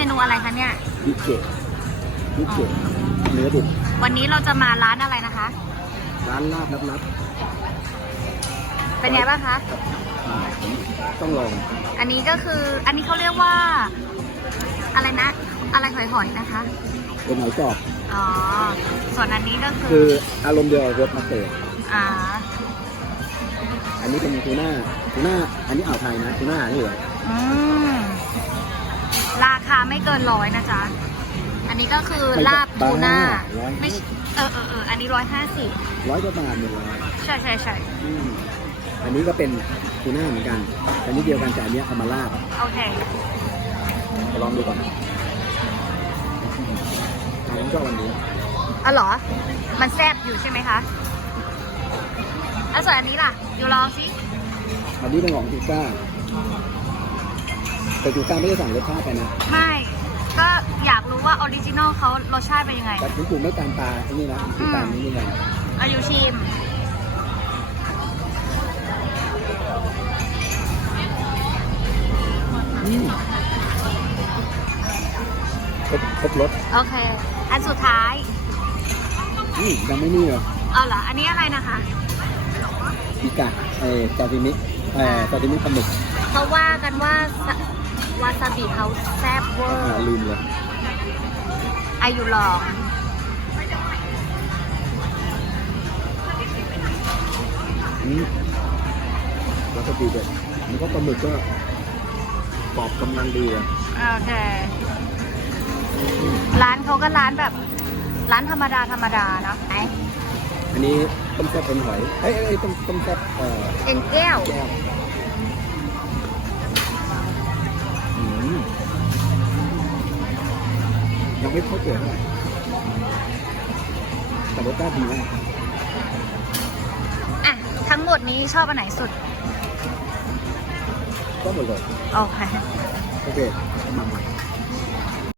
อะไรคะเนี่ยบิเกะบิเกะเนื้อดิบวันนี้เราจะมาร้านอะไรนะคะ ร้านลาบลับเป็นไงบ้างคะๆอ่าผมต้องลองอันนี้ก็คืออันนี้เขาเรียกว่า อะไรนะ อะไรหอยๆนะคะเป็นหอยจอบอ๋อส่วนอันนี้ก็คืคืออารมณ์เดียวกับรสมาเตอร์อ่าอันนี้เป็นทูน่าทูน่าอันนี้อ่าวไทยนะทูน่านี่เหรออืม ราคาไม่เกินร้อยนะจ๊ะ อันนี้ก็คือลาบทูน่าร้อยไม่ใช่เออเออเอออันนี้ร้อยห้าสิบร้อยกว่าบาทหนึ่งร้อยใช่ใช่ใช่อืมอันนี้ก็เป็นทูน่าเหมือนกันอันนี้เดียวกันแต่อันเนี้ยเอามาลาบโอเคไปลองดูก่อนผมชอบวันนี้อ๋อเหรอ มันแซ่บอยู่ใช่ไหมคะแล้วส่วนอันนี้ล่ะ อยู่ลองสิอันนี้เป็นของทูก้า แต่ทูก้าไม่ได้สั่งรสชาติไปนะไม่ ก็อยากรู้ว่าออริจินอลเขารสชาติเป็นยังไง แต่ถึงกูไม่ตามตาไอ้นี่นะคือตามนี้นี่ไงอายุชิม อืมครบครบรสโอเค อันสุดท้าย อืมยังไม่นี่เหรอเอาเหรอ อันนี้อะไรนะคะอีกะเออซาซิมิเออซาซิมิปลาหมึกเขาว่ากันว่าสะ วาซาบิเขาแซ่บเวออ่าร์ลืมเลยอายุลอง อืมวาซาบิเด็ดแล้วก็ปลาหมึกก็กรอบกำลังดีอะโอเค ร้านเขาก็ร้านแบบ ร้านธรรมดาธรรมดาเนาะไหนอันนี้ต้มแซ่บเป็นหอยเอ้ยเอ้ยเอ้ยต้มต้มแซ่บเอ่อเอ็นแก้วแก้ว ยังไม่เข้าเกิดเท่าไหร่แต่รสชาติดีมากอะ ทั้งหมดนี้ชอบอันไหนสุด ก็หมดเลยโอเคโอเคมาใหม่